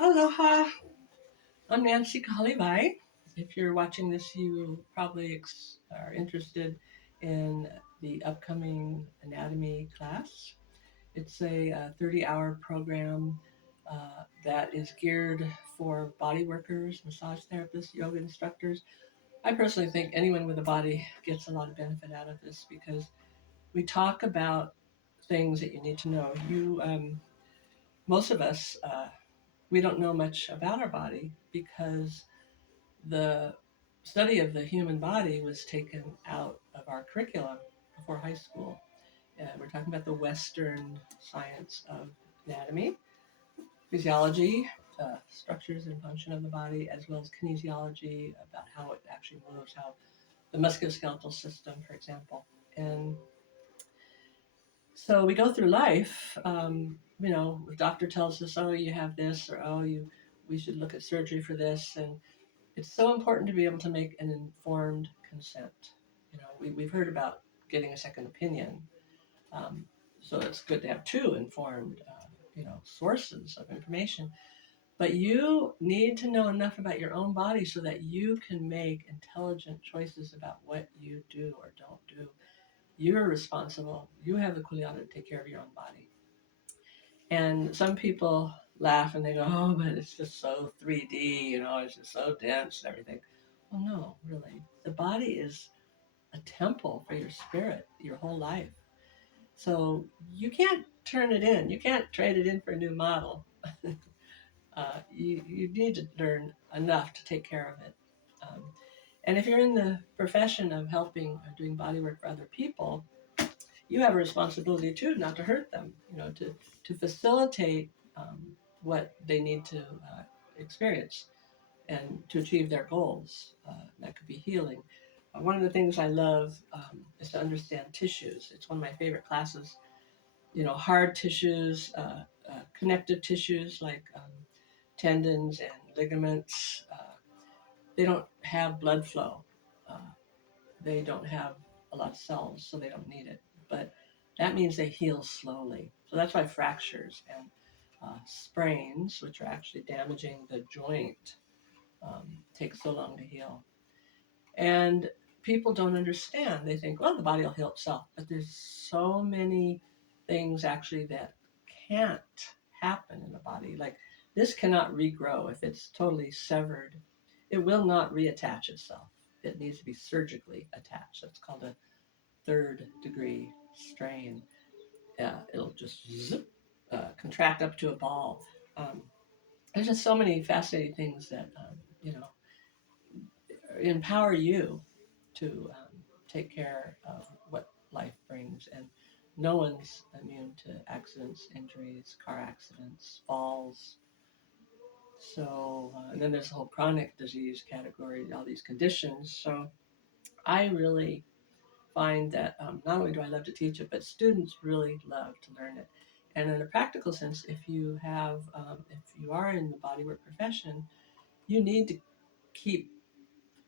Aloha, I'm Nancy Kahalewai. If you're watching this, you probably are interested in the upcoming anatomy class. It's a 30-hour program that is geared for body workers, massage therapists, yoga instructors. I personally think anyone with a body gets a lot of benefit out of this because we talk about things that you need to know. Most of us, we don't know much about our body because the study of the human body was taken out of our curriculum before high school. We're talking about the Western science of anatomy, physiology, structures and function of the body, as well as kinesiology, about how it actually moves, how the musculoskeletal system, for example. And so we go through life, the doctor tells us, oh, you have this, or we should look at surgery for this. And it's so important to be able to make an informed consent. We've heard about getting a second opinion. Um, so it's good to have two informed, sources of information. But you need to know enough about your own body so that you can make intelligent choices about what you do or don't do. You're responsible. You have the kuleana to take care of your own body. And some people laugh and they go, oh, but it's just so 3D, it's just so dense and everything. Well, no, really. The body is a temple for your spirit your whole life. So you can't turn it in. You can't trade it in for a new model. You need to learn enough to take care of it. Um, and if you're in the profession of helping or doing body work for other people, you have a responsibility too, not to hurt them, to facilitate what they need to experience and to achieve their goals. That could be healing. One of the things I love is to understand tissues. It's one of my favorite classes. Hard tissues, connective tissues like tendons and ligaments. They don't have blood flow. Uh, they don't have a lot of cells, so they don't need it. But that means they heal slowly. So that's why fractures and sprains, which are actually damaging the joint, take so long to heal. And people don't understand. They think, well, the body will heal itself. But there's so many things actually that can't happen in the body. Like this cannot regrow if it's totally severed. It will not reattach itself. It needs to be surgically attached. That's called a third degree strain. It'll just contract up to a ball. Um, there's just so many fascinating things that empower you to take care of what life brings. And no one's immune to accidents, injuries, car accidents, falls. So, and then there's the whole chronic disease category, all these conditions. So, I really find that not only do I love to teach it, but students really love to learn it. And in a practical sense, if you are in the bodywork profession, you need to keep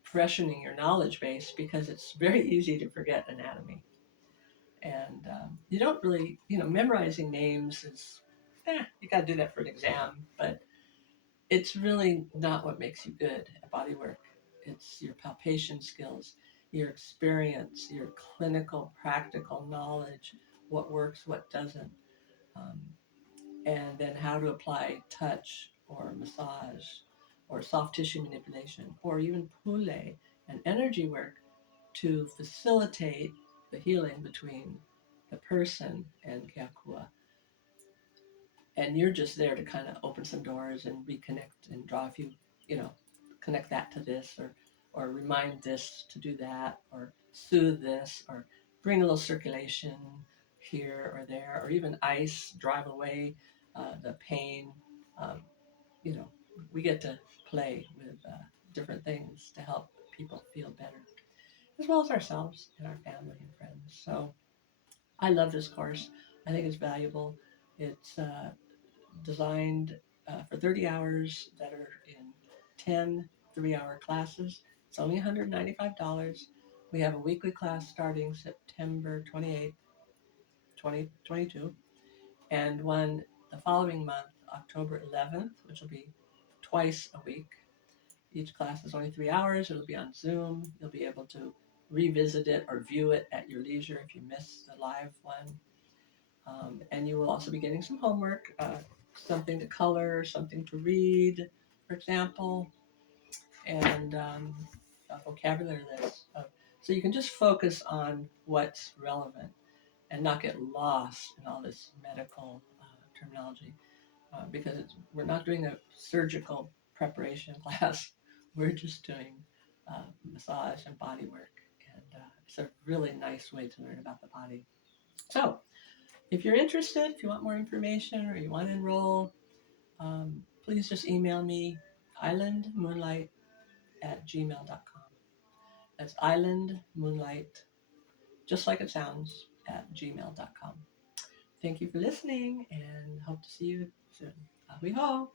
freshening your knowledge base because it's very easy to forget anatomy. And you don't really, memorizing names is, you got to do that for an exam, but it's really not what makes you good at bodywork. It's your palpation skills, your experience, your clinical, practical knowledge, what works, what doesn't, um, and then how to apply touch or massage or soft tissue manipulation or even pule and energy work to facilitate the healing between the person and Keakua. And you're just there to kind of open some doors and reconnect and draw a few, connect that to this or remind this to do that or soothe this or bring a little circulation here or there or even ice, drive away the pain. Um, you know, we get to play with different things to help people feel better, as well as ourselves and our family and friends. So I love this course. I think it's valuable. It's designed for 30 hours that are in 10 3-hour classes. It's only $195. We have a weekly class starting September 28th, 2022, and one the following month, October 11th, which will be twice a week. Each class is only 3 hours. It'll be on Zoom. You'll be able to revisit it or view it at your leisure if you miss the live one. And you will also be getting some homework, something to color, something to read, for example, and a vocabulary list. So you can just focus on what's relevant and not get lost in all this medical terminology, because we're not doing a surgical preparation class. We're just doing massage and body work, and it's a really nice way to learn about the body. So if you're interested, if you want more information or you want to enroll, please just email me islandmoonlight@gmail.com. That's islandmoonlight, just like it sounds, @gmail.com. Thank you for listening and hope to see you soon. Ahui ho!